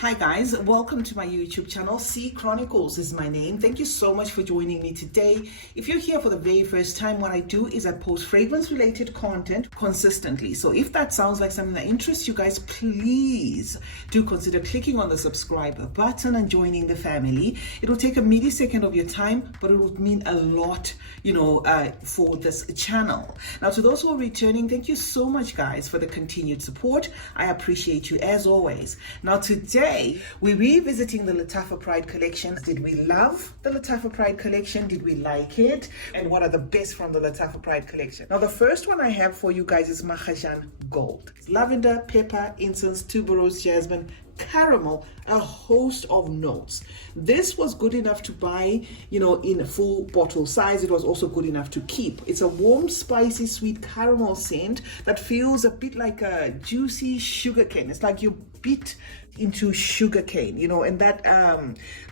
Hi guys, welcome to my YouTube channel. C Chronicles is my name. Thank you so much for joining me today. If you're here for the very first time, what I do is I post fragrance related content consistently. So if that sounds like something that interests you guys, please do consider clicking on the subscribe button and joining the family. It will take a millisecond of your time, but it would mean a lot, for this channel. Now, to those who are returning, thank you so much guys for the continued support. I appreciate you as always. Now today, we're revisiting the Lattafa Pride collection. Did we love the Lattafa Pride collection? Did we like it? And what are the best from the Lattafa Pride collection? Now, the first one I have for you guys is Mahajan Gold. Lavender, pepper, incense, tuberose, jasmine, caramel, a host of notes. This was good enough to buy, in a full bottle size. It was also good enough to keep. It's a warm, spicy, sweet caramel scent that feels a bit like a juicy sugar cane. It's like you bit into sugar cane, and that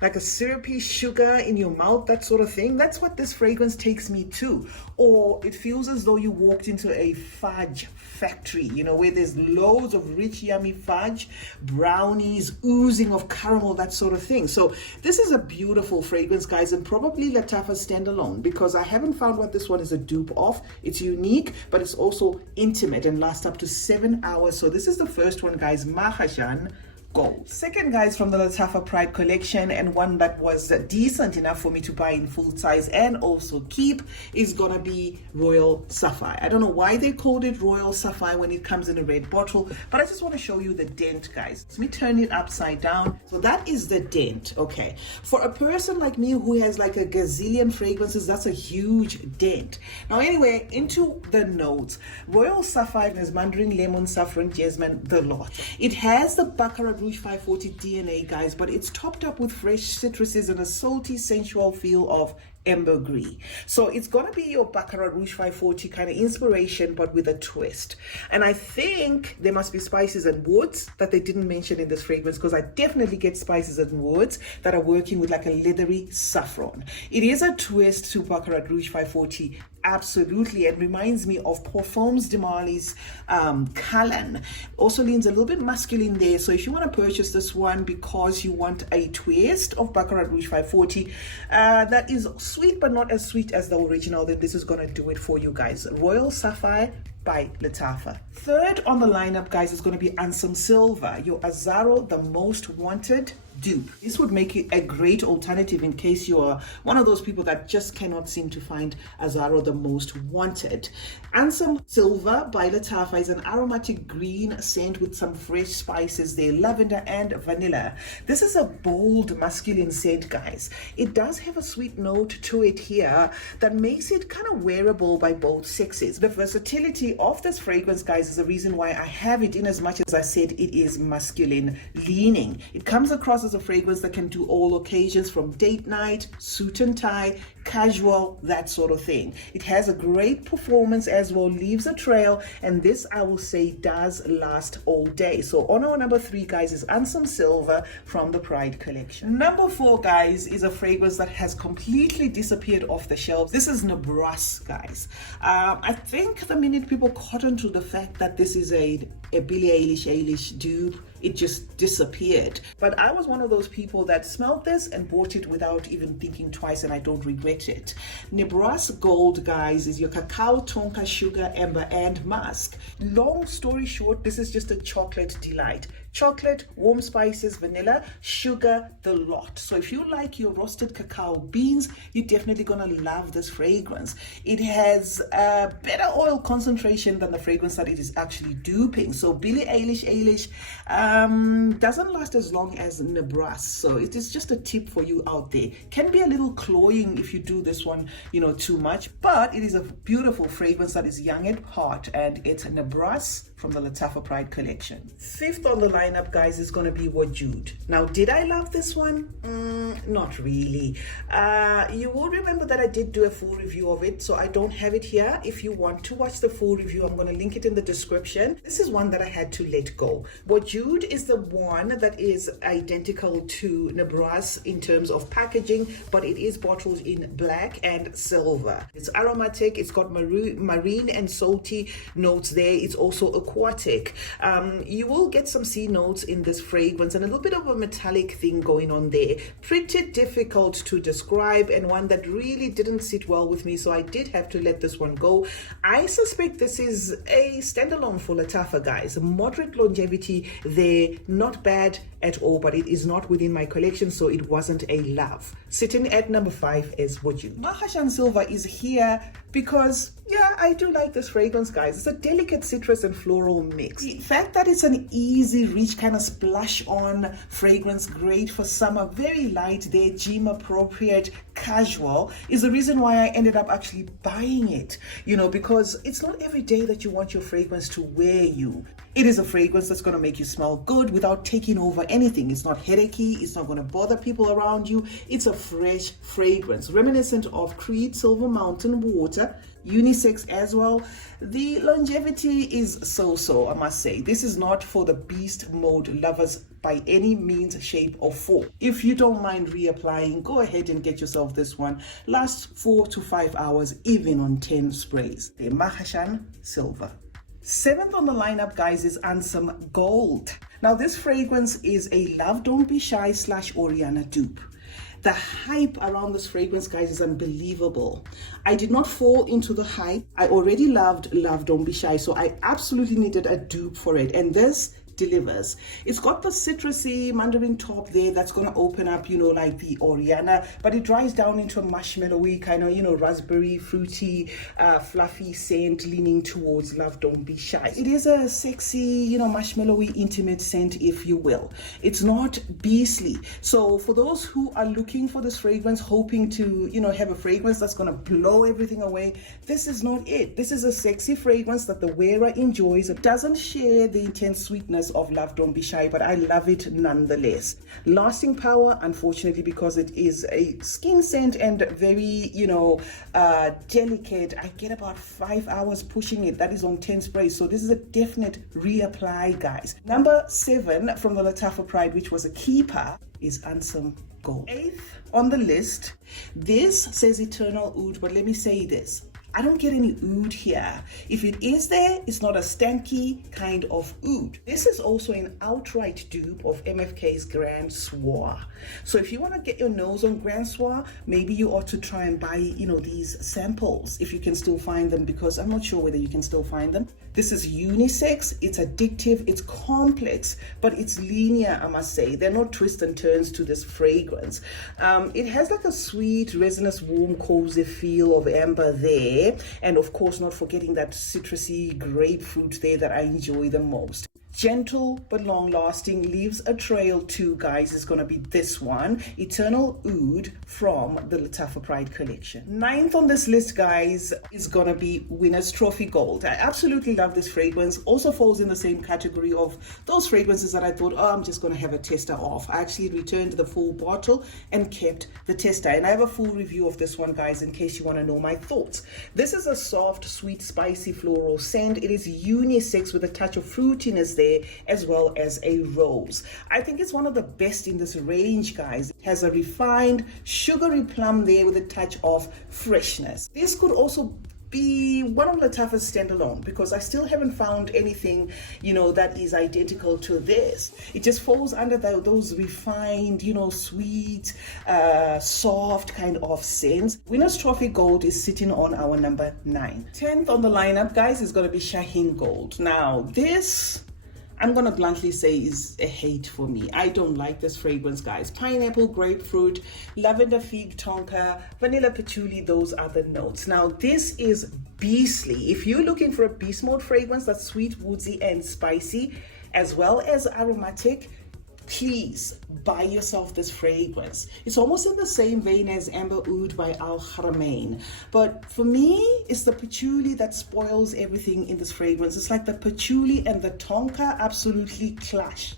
like a syrupy sugar in your mouth, that sort of thing. That's what this fragrance takes me to. Or it feels as though you walked into a fudge factory, where there's loads of rich, yummy fudge, brownies, oozing of caramel, that sort of thing. So this is a beautiful fragrance, guys, and probably Lattafa's standalone, because I haven't found what this one is a dupe of. It's unique, but it's also intimate and lasts up to 7 hours. So this is the first one, guys, Mahajan Gold. Second, guys, from the Lattafa Pride collection, and one that was decent enough for me to buy in full size and also keep, is gonna be Royal Sapphire. I don't know why they called it Royal Sapphire when it comes in a red bottle, but I just want to show you the dent, guys. Let me turn it upside down. So that is the dent. Okay, for a person like me who has like a gazillion fragrances, that's a huge dent. Now anyway, into the notes. Royal Sapphire has mandarin, lemon, saffron, jasmine, the lot. It has the Baccarat Rouge 540 DNA, guys, but it's topped up with fresh citruses and a salty, sensual feel of ambergris. So it's gonna be your Baccarat Rouge 540 kind of inspiration, but with a twist. And I think there must be spices and woods that they didn't mention in this fragrance, because I definitely get spices and woods that are working with like a leathery saffron. It is a twist to Baccarat Rouge 540, absolutely, and reminds me of Perfumes de Marley's Callan. Also leans a little bit masculine there. So if you want to purchase this one because you want a twist of Baccarat Rouge 540 that is sweet but not as sweet as the original, then this is going to do it for you guys. Royal Sapphire by Lattafa. Third on the lineup, guys, is going to be Ansaam Silver, your Azzaro, the most wanted dupe. This would make it a great alternative in case you're one of those people that just cannot seem to find Azzaro the most wanted. Ansaam Silver by Lattafa is an aromatic green scent with some fresh spices there, lavender and vanilla. This is a bold masculine scent, guys. It does have a sweet note to it here that makes it kind of wearable by both sexes. The versatility of this fragrance, guys, is the reason why I have it, in as much as I said it is masculine leaning. It comes across as a fragrance that can do all occasions, from date night, suit and tie, casual, that sort of thing. It has a great performance as well, leaves a trail, and this, I will say, does last all day. So on our number 3, guys, is Ansaam Silver from the Pride collection. Number 4, guys, is a fragrance that has completely disappeared off the shelves. This is Nebras, guys. I think the minute people caught on to the fact that this is a Billie Eilish dupe, it just disappeared. But I was one of those people that smelled this and bought it without even thinking twice, and I don't regret it. Nebras Gold, guys, is your cacao, tonka, sugar, amber, and musk. Long story short, this is just a chocolate delight. Chocolate, warm spices, vanilla, sugar, the lot. So if you like your roasted cacao beans, you're definitely gonna love this fragrance. It has a better oil concentration than the fragrance that it is actually duping. So Billie Eilish doesn't last as long as Nebras. So it is just a tip for you out there. Can be a little cloying if you do this one, too much, but it is a beautiful fragrance that is young at heart, and it's Nebras from the Lattafa Pride collection. Fifth on the lineup, guys, is going to be Wajood. Now, did I love this one? Not really. You will remember that I did do a full review of it, so I don't have it here. If you want to watch the full review, I'm going to link it in the description. This is one that I had to let go. Wajood is the one that is identical to Nebras in terms of packaging, but it is bottled in black and silver. It's aromatic. It's got marine and salty notes there. It's also aquatic. You will get some sea citrusy notes in this fragrance and a little bit of a metallic thing going on there. Pretty difficult to describe, and one that really didn't sit well with me, so I did have to let this one go. I suspect this is a standalone for Lattafa, guys. Moderate longevity there, not bad at all, but it is not within my collection, so it wasn't a love. Sitting at number 5 is Wajood. Mahajan Silver is here because, yeah, I do like this fragrance, guys. It's a delicate citrus and floral mix. The fact that it's an easy reach kind of splash on fragrance, great for summer, very light there, gym appropriate, casual, is the reason why I ended up actually buying it, you know, because it's not every day that you want your fragrance to wear you. It is a fragrance that's going to make you smell good without taking over anything. It's not headachy, it's not going to bother people around you. It's a fresh fragrance, reminiscent of Creed Silver Mountain Water, unisex as well. The longevity is so-so, I must say. This is not for the beast mode lovers by any means, shape or form. If you don't mind reapplying, go ahead and get yourself this one. Lasts 4 to 5 hours, even on 10 sprays. The Mahajan Silver. 7th on the lineup, guys, is Ansaam Gold. Now, this fragrance is a Love Don't Be Shy / Oriana dupe. The hype around this fragrance, guys, is unbelievable. I did not fall into the hype. I already loved Love Don't Be Shy, so I absolutely needed a dupe for it. And this delivers. It's got the citrusy mandarin top there that's going to open up, you know, like the Oriana, but it dries down into a marshmallowy kind of, you know, raspberry, fruity, fluffy scent leaning towards Love Don't Be Shy. It is a sexy, you know, marshmallowy, intimate scent, if you will. It's not beastly. So for those who are looking for this fragrance, hoping to, you know, have a fragrance that's going to blow everything away, this is not it. This is a sexy fragrance that the wearer enjoys. It doesn't share the intense sweetness of Love Don't Be Shy, but I love it nonetheless. Lasting power, unfortunately, because it is a skin scent and very, you know, delicate, I get about 5 hours pushing it. That is on 10 sprays, so this is a definite reapply, guys. Number 7 from the Lattafa Pride, which was a keeper, is Ansaam Gold. 8th on the list. This says Eternal Oud, but let me say this. I don't get any oud here. If it is there, it's not a stanky kind of oud. This is also an outright dupe of MFK's Grand Soir. So if you want to get your nose on Grand Soir, maybe you ought to try and buy, you know, these samples if you can still find them, because I'm not sure whether you can still find them. This is unisex, it's addictive, it's complex, but it's linear, I must say. There are no twists and turns to this fragrance. It has like a sweet, resinous, warm, cozy feel of amber there. And of course, not forgetting that citrusy grapefruit there that I enjoy the most. Gentle but long lasting, leaves a trail too, guys, is going to be this one, Eternal Oud from the Lattafa Pride collection. 9th on this list, guys, is going to be Winner's Trophy Gold. I absolutely love this fragrance. Also falls in the same category of those fragrances that I thought, oh, I'm just going to have a tester off. I actually returned the full bottle and kept the tester. And I have a full review of this one, guys, in case you want to know my thoughts. This is a soft, sweet, spicy floral scent. It is unisex with a touch of fruitiness there, as well as a rose. I think it's one of the best in this range, guys. It has a refined, sugary plum there with a touch of freshness. This could also be one of Lattafa's standalone, because I still haven't found anything, you know, that is identical to this. It just falls under those refined, you know, sweet, soft kind of scents. Winner's Trophy Gold is sitting on our number 9. 10th on the lineup, guys, is going to be Shaheen Gold. Now, this, I'm going to bluntly say, is a hate for me. I don't like this fragrance, guys. Pineapple, grapefruit, lavender, fig, tonka, vanilla, patchouli, those are the notes. Now, this is beastly. If you're looking for a beast mode fragrance that's sweet, woodsy, and spicy, as well as aromatic, please buy yourself this fragrance. It's almost in the same vein as Amber Oud by Al Haramain, but for me, it's the patchouli that spoils everything in this fragrance. It's like the patchouli and the tonka absolutely clash,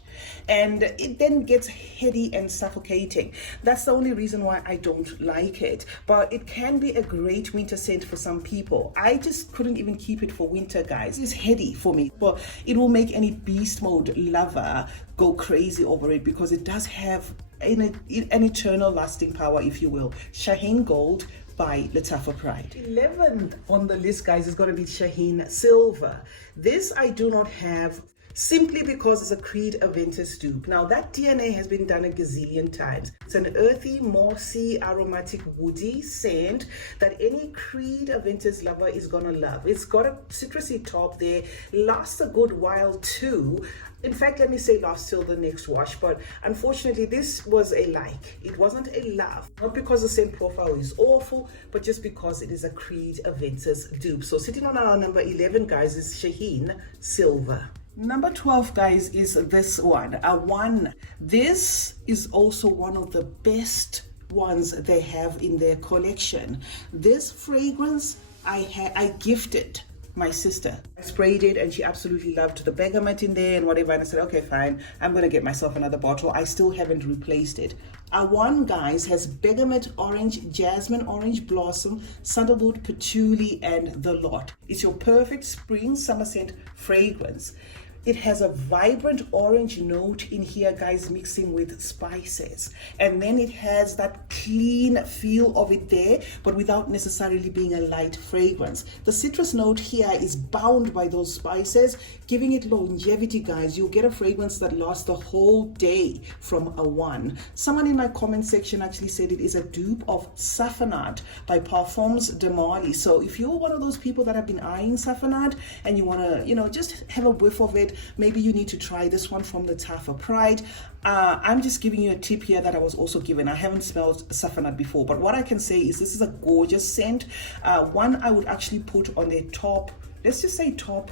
and it then gets heady and suffocating. That's the only reason why I don't like it, but it can be a great winter scent for some people. I just couldn't even keep it for winter, guys. It's heady for me, but it will make any beast mode lover go crazy over it, because it does have an eternal lasting power, if you will. Shaheen Gold by Lattafa Pride. 11th on the list, guys, is going to be Shaheen Silver. This I do not have simply because it's a Creed Aventus dupe. Now that DNA has been done a gazillion times. It's an earthy, mossy, aromatic, woody scent that any Creed Aventus lover is gonna love. It's got a citrusy top there, lasts a good while too. In fact, let me say lasts till the next wash, but unfortunately this was a like. It wasn't a love. Not because the scent profile is awful, but just because it is a Creed Aventus dupe. So sitting on our number 11, guys, is Shaheen Silver. Number 12, guys, is this one, Awaan. This is also one of the best ones they have in their collection. This fragrance I gifted my sister. I sprayed it and she absolutely loved the bergamot in there and whatever, and I said, okay, fine, I'm gonna get myself another bottle. I still haven't replaced it. Awaan, guys, has bergamot orange, jasmine orange blossom, sandalwood, patchouli, and the lot. It's your perfect spring summer scent fragrance. It has a vibrant orange note in here, guys, mixing with spices. And then it has that clean feel of it there, but without necessarily being a light fragrance. The citrus note here is bound by those spices, giving it longevity, guys. You'll get a fragrance that lasts the whole day from Awaan. Someone in my comment section actually said it is a dupe of Sapphire by Perfumes de Mali. So if you're one of those people that have been eyeing Sapphire and you want to, just have a whiff of it, maybe you need to try this one from Lattafa Pride. I'm just giving you a tip here that I was also given. I haven't smelled Sapphire before, but what I can say is this is a gorgeous scent. One I would actually put on their top, let's just say top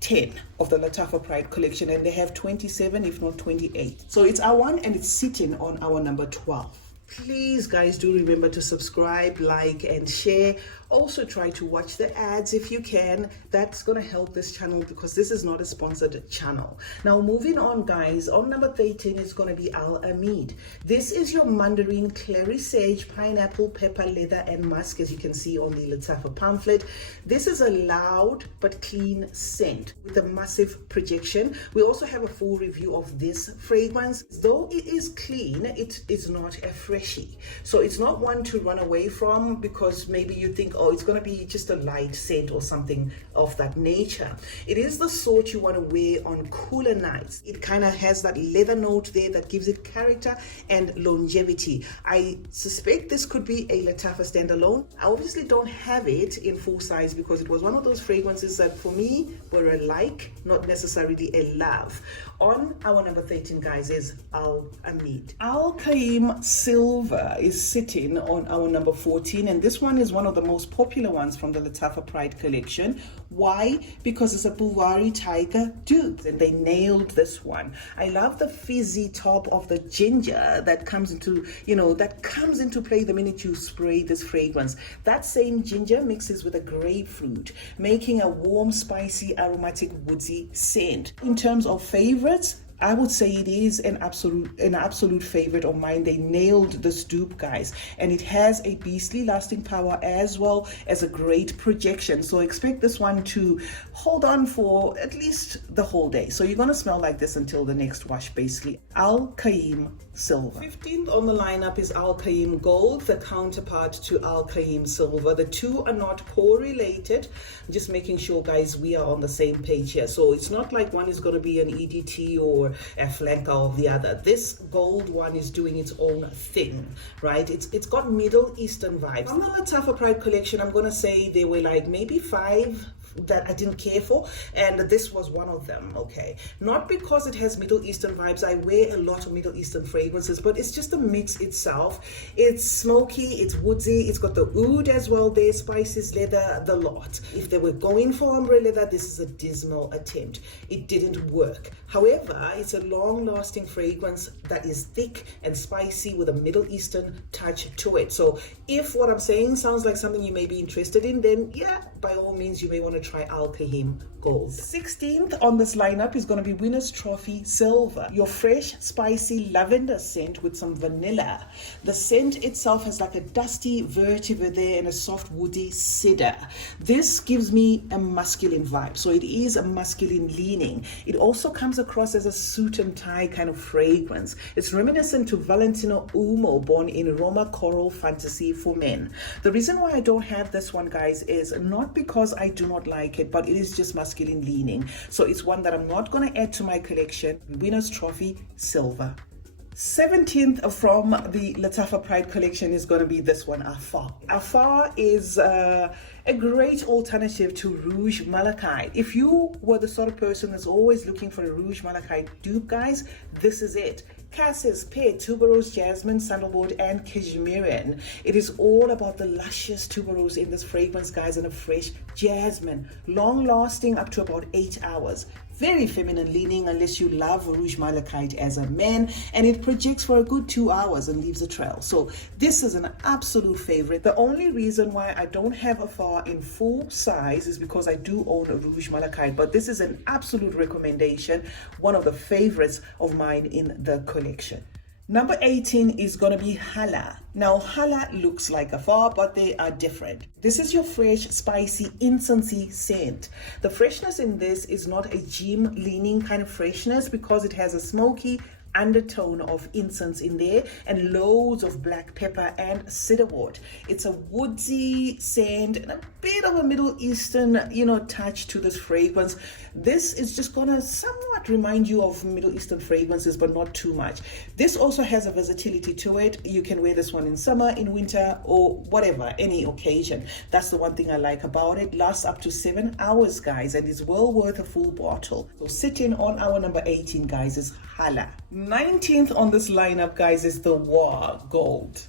10 of the Lattafa Pride collection, and they have 27 if not 28. So it's Awaan and it's sitting on our number 12. Please, guys, do remember to subscribe, like, and share. Also try to watch the ads if you can. That's going to help this channel because this is not a sponsored channel. Now, moving on, guys, on number 13 is going to be Al-Ameed. This is your mandarin, clary sage, pineapple, pepper, leather, and musk, as you can see on the Lattafa pamphlet. This is a loud but clean scent with a massive projection. We also have a full review of this fragrance. Though it is clean, it is not a freshie. So it's not one to run away from because maybe you think, oh, it's going to be just a light scent or something of that nature. It is the sort you want to wear on cooler nights. It kind of has that leather note there that gives it character and longevity. I suspect this could be a Lattafa standalone. I obviously don't have it in full size because it was one of those fragrances that for me were a like, not necessarily a love. On our number 13, guys, is Al-Ameed. Qiam Silver is sitting on our number 14, and this one is one of the most popular ones from the Lattafa Pride collection. Why? Because it's a Bulwari Tiger dupe, and they nailed this one. I love the fizzy top of the ginger that comes into, play the minute you spray this fragrance. That same ginger mixes with a grapefruit, making a warm, spicy, aromatic, woodsy scent. In terms of favorites, I would say it is an absolute favorite of mine. They nailed this dupe, guys, and it has a beastly lasting power as well as a great projection. So expect this one to hold on for at least the whole day. So you're going to smell like this until the next wash, basically. Qiam Silver. 15th on the lineup is Qiam Gold, the counterpart to Qiam Silver. The two are not correlated. I'm just making sure, guys, we are on the same page here. So it's not like one is going to be an EDT or a flanker of the other. This gold one is doing its own thing, right? It's got Middle Eastern vibes. On the Lattafa Pride collection, I'm going to say there were like maybe 5 that I didn't care for, and this was one of them. Okay, not because it has Middle Eastern vibes. I wear a lot of Middle Eastern fragrances, but it's just the mix itself. It's smoky, it's woodsy, it's got the oud as well there, spices, leather, the lot. If they were going for ombre leather, this is a dismal attempt. It didn't work. However, it's a long-lasting fragrance that is thick and spicy with a Middle Eastern touch to it. So if what I'm saying sounds like something you may be interested in, then yeah, by all means, you may want to try Qiam Gold. 16th on this lineup is going to be Winner's Trophy Silver, your fresh, spicy lavender scent with some vanilla. The scent itself has like a dusty vetiver there and a soft woody cedar. This gives me a masculine vibe, so it is a masculine leaning. It also comes across as a suit and tie kind of fragrance. It's reminiscent to Valentino Umo, born in Roma Coral Fantasy for Men. The reason why I don't have this one, guys, is not because I do not like it, but it is just masculine masculine leaning. So it's one that I'm not going to add to my collection. Winner's Trophy Silver. 17th from the Lattafa Pride collection is going to be this one, Afar. Afar is a great alternative to Rouge Malachite. If you were the sort of person that's always looking for a Rouge Malachite dupe, guys, this is it. Cassis, pear, tuberose, jasmine, sandalwood, and cashmerean. It is all about the luscious tuberose in this fragrance, guys, and a fresh jasmine. Long lasting up to about 8 hours. Very feminine leaning unless you love Rouge Malachite as a man, and it projects for a good 2 hours and leaves a trail. So this is an absolute favorite. The only reason why I don't have Afar in full size is because I do own a Rouge Malachite, but this is an absolute recommendation, one of the favorites of mine in the collection. Number 18 is going to be Hala. Now, Hala looks like Afar, but they are different. This is your fresh, spicy, incensey scent. The freshness in this is not a gym leaning kind of freshness because it has a smoky undertone of incense in there and loads of black pepper and cedarwood. It's a woodsy scent and a bit of a Middle Eastern, touch to this fragrance. This is just gonna somewhat remind you of Middle Eastern fragrances, but not too much. This also has a versatility to it. You can wear this one in summer, in winter, or whatever, any occasion. That's the one thing I like about it. Lasts up to 7 hours, guys, and is well worth a full bottle. So sitting on our number 18, guys, is Hala. 19th on this lineup, guys, is the Awaan Gold.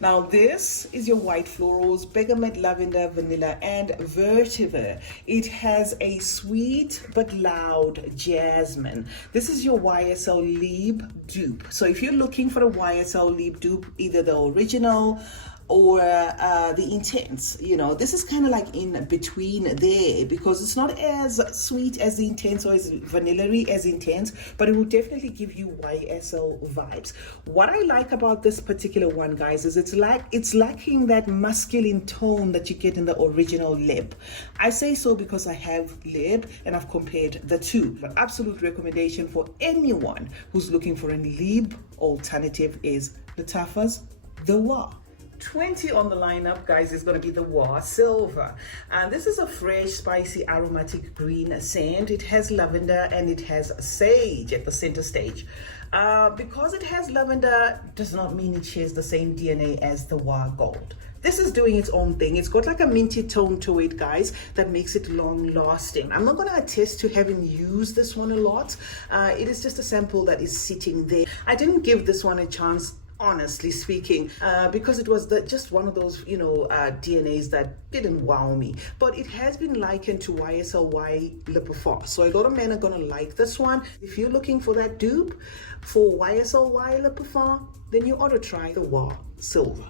Now this is your white florals, bergamot, lavender, vanilla, and vetiver. It has a sweet but loud jasmine. This is your YSL Lieb dupe. So if you're looking for a YSL Lieb dupe, either the original or the intense, this is kind of like in between there because it's not as sweet as the intense or as vanilla-y as intense, but it will definitely give you YSL vibes. What I like about this particular one, guys, is it's lacking that masculine tone that you get in the original Lib. I say so because I have Lib and I've compared the two. But absolute recommendation for anyone who's looking for a Lib alternative is Lattafa's The Awaan. 20 on the lineup, guys, is going to be the Awaan Silver, and this is a fresh, spicy, aromatic green scent. It has lavender and it has sage at the center stage. Because it has lavender does not mean it shares the same DNA as the Awaan Gold. This is doing its own thing. It's got like a minty tone to it, guys, that makes it long lasting. I'm not going to attest to having used this one a lot. It is just a sample that is sitting there. I didn't give this one a chance, honestly speaking, because it was just one of those, DNAs that didn't wow me. But it has been likened to YSL Lattafa. So a lot of men are going to like this one. If you're looking for that dupe for YSL Lattafa, then you ought to try the Awaan Silver.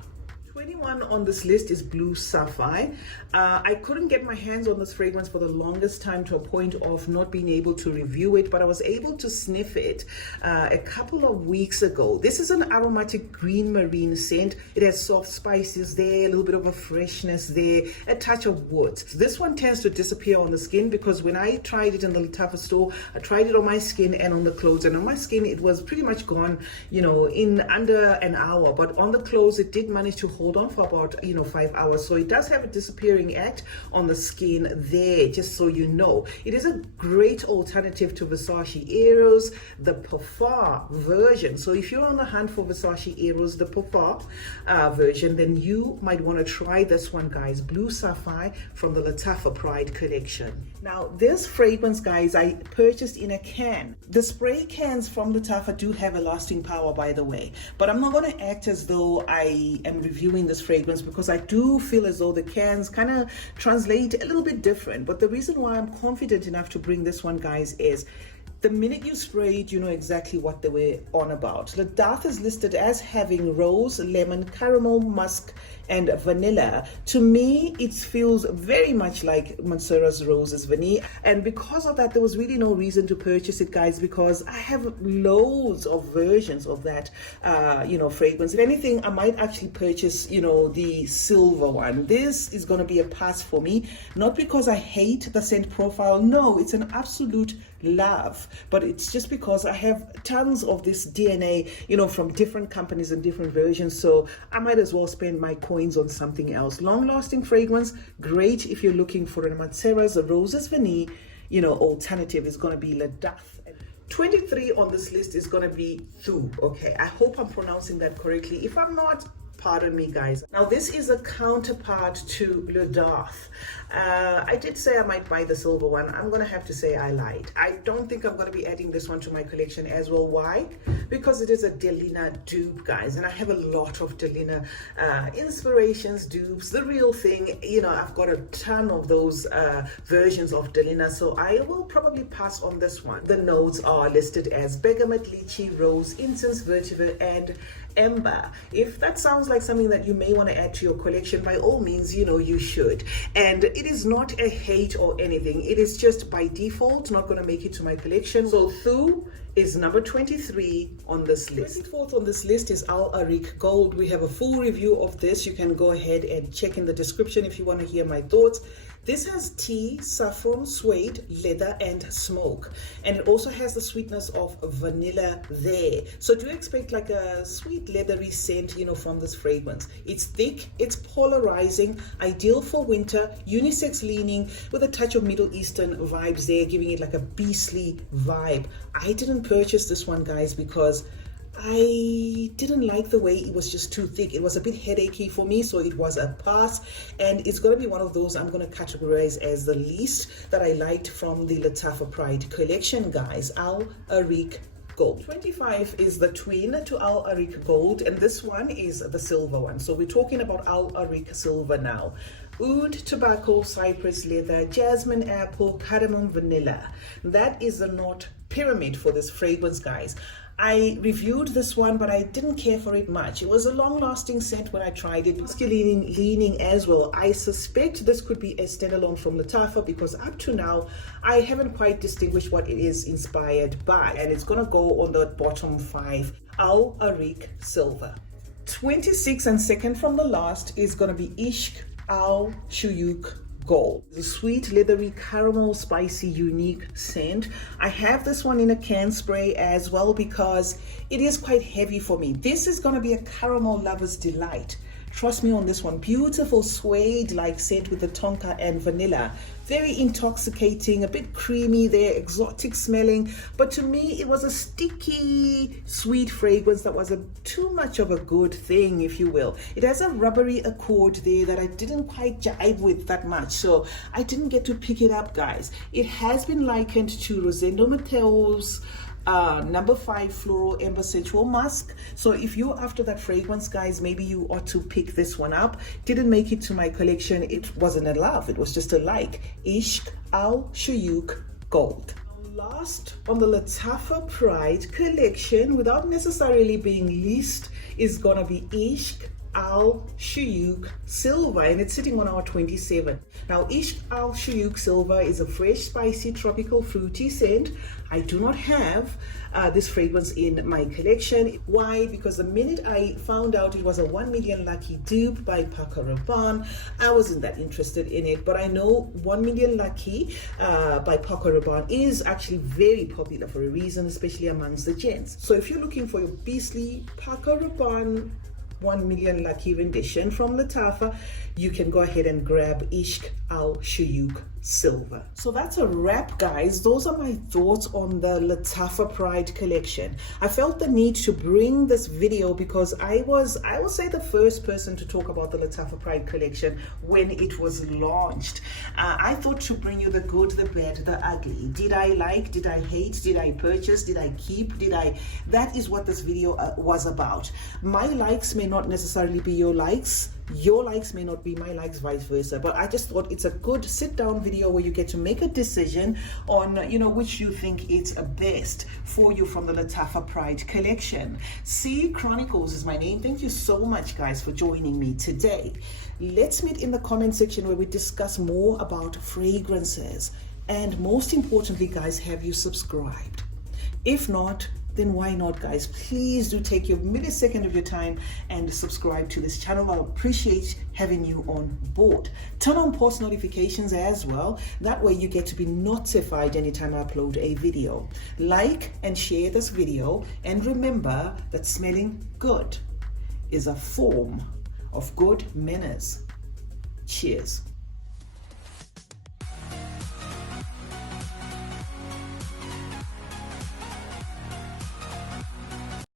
21 on this list is Blue Sapphire. I couldn't get my hands on this fragrance for the longest time to a point of not being able to review it, but I was able to sniff it a couple of weeks ago. This is an aromatic green marine scent. It has soft spices there, a little bit of a freshness there, a touch of wood. This one tends to disappear on the skin because when I tried it in the Lattafa store, I tried it on my skin and on the clothes, and on my skin it was pretty much gone, in under an hour, but on the clothes it did manage to hold on for about 5 hours. So it does have a disappearing act on the skin there, just so you know. It is a great alternative to Versace Eros, the Parfum version. So if you're on the hunt for Versace Eros, the Parfum version, then you might want to try this one, guys. Blue Sapphire from the Lattafa Pride collection. Now this fragrance, guys, I purchased in a can. The spray cans from Lattafa do have a lasting power, by the way, but I'm not going to act as though I am reviewing this fragrance because I do feel as though the cans kind of translate a little bit different. But the reason why I'm confident enough to bring this one, guys, is the minute you spray it, you know exactly what they were on about. The Lattafa is listed as having rose, lemon, caramel, musk, and vanilla. To me, it feels very much like Mansura's Roses Vanille. And because of that, there was really no reason to purchase it, guys, because I have loads of versions of that, fragrance. If anything, I might actually purchase, the silver one. This is going to be a pass for me, not because I hate the scent profile. No, it's an absolute love, but it's just because I have tons of this DNA, from different companies and different versions, so I might as well spend my coins on something else. Long lasting fragrance, great if you're looking for a Mansura's Roses Vanille, alternative is going to be Lattafa. 23 on this list is going to be Thu. Okay, I hope I'm pronouncing that correctly. If I'm not, pardon me, guys. Now, this is a counterpart to Lattafa. I did say I might buy the silver one. I'm going to have to say I lied. I don't think I'm going to be adding this one to my collection as well. Why? Because it is a Delina dupe, guys. And I have a lot of Delina inspirations, dupes, the real thing. I've got a ton of those versions of Delina. So I will probably pass on this one. The notes are listed as bergamot, lychee, rose, incense, vetiver, and amber. If that sounds like something that you may want to add to your collection, by all means, you should. And it is not a hate or anything. It is just by default not going to make it to my collection. So Thu is number 23 on this list. 24th on this list is Areeq Gold. We have a full review of this. You can go ahead and check in the description if you want to hear my thoughts. This has tea, saffron, suede, leather, and smoke. And it also has the sweetness of vanilla there. So do expect like a sweet leathery scent, from this fragrance. It's thick, it's polarizing, ideal for winter, unisex leaning with a touch of Middle Eastern vibes there, giving it like a beastly vibe. I didn't purchase this one, guys, because I didn't like the way it was just too thick. It was a bit headachy for me, so it was a pass. And it's going to be one of those I'm going to categorize as the least that I liked from the Lattafa Pride collection, guys. Areeq Gold. 25 is the twin to Areeq Gold, and this one is the silver one. So we're talking about Areeq Silver now. Oud, tobacco, cypress, leather, jasmine, apple, cardamom, vanilla. That is the note pyramid for this fragrance, guys. I reviewed this one, but I didn't care for it much. It was a long-lasting scent when I tried it. Masculine leaning as well. I suspect this could be a standalone from Lattafa because up to now, I haven't quite distinguished what it is inspired by. And it's going to go on the bottom 5. Areeq Silver. 26 and second from the last is going to be Ishq Al Shuyukh Gold. The sweet, leathery, caramel, spicy, unique scent. I have this one in a can spray as well because it is quite heavy for me. This is going to be a caramel lover's delight. Trust me on this one. Beautiful suede-like scent with the tonka and vanilla. Very intoxicating, a bit creamy there, exotic smelling. But to me, it was a sticky, sweet fragrance that was too much of a good thing, if you will. It has a rubbery accord there that I didn't quite jive with that much. So I didn't get to pick it up, guys. It has been likened to Rosendo Matteo's number 5 floral amber sensual musk. So if you're after that fragrance, guys, maybe you ought to pick this one up. Didn't make it to my collection. It wasn't a love, it was just a like. Ishq Al Shuyukh Gold. Last on the Lattafa Pride collection, without necessarily being least, is gonna be Ishq Al Shuyukh Silver, and it's sitting on our 27. Now, Ishq Al Shuyukh Silver is a fresh, spicy, tropical, fruity scent. I do not have this fragrance in my collection. Why? Because the minute I found out it was a 1 million lucky dupe by Fakhar Hala, I wasn't that interested in it. But I know 1 million lucky by Fakhar Hala is actually very popular for a reason, especially amongst the gents. So if you're looking for your beastly Fakhar Hala 1 million lucky rendition from Lattafa, you can go ahead and grab Ishq Al Shuyukh Silver. So that's a wrap, guys. Those are my thoughts on the Lattafa Pride collection. I felt the need to bring this video because I will say the first person to talk about the Lattafa Pride collection when it was launched. I thought to bring you the good, the bad, the ugly. Did I like? Did I hate? Did I purchase? Did I keep? That is what this video was about. My likes may not necessarily be your likes. Your likes may not be my likes, vice versa. But I just thought it's a good sit-down video where you get to make a decision on, which you think is best for you from the Lattafa Pride collection. CeeChronicles is my name. Thank you so much, guys, for joining me today. Let's meet in the comment section where we discuss more about fragrances. And most importantly, guys, have you subscribed? If not, then why not, guys? Please do take your millisecond of your time and subscribe to this channel. I'll appreciate having you on board. Turn on post notifications as well. That way you get to be notified anytime I upload a video. Like and share this video, and remember that smelling good is a form of good manners. Cheers.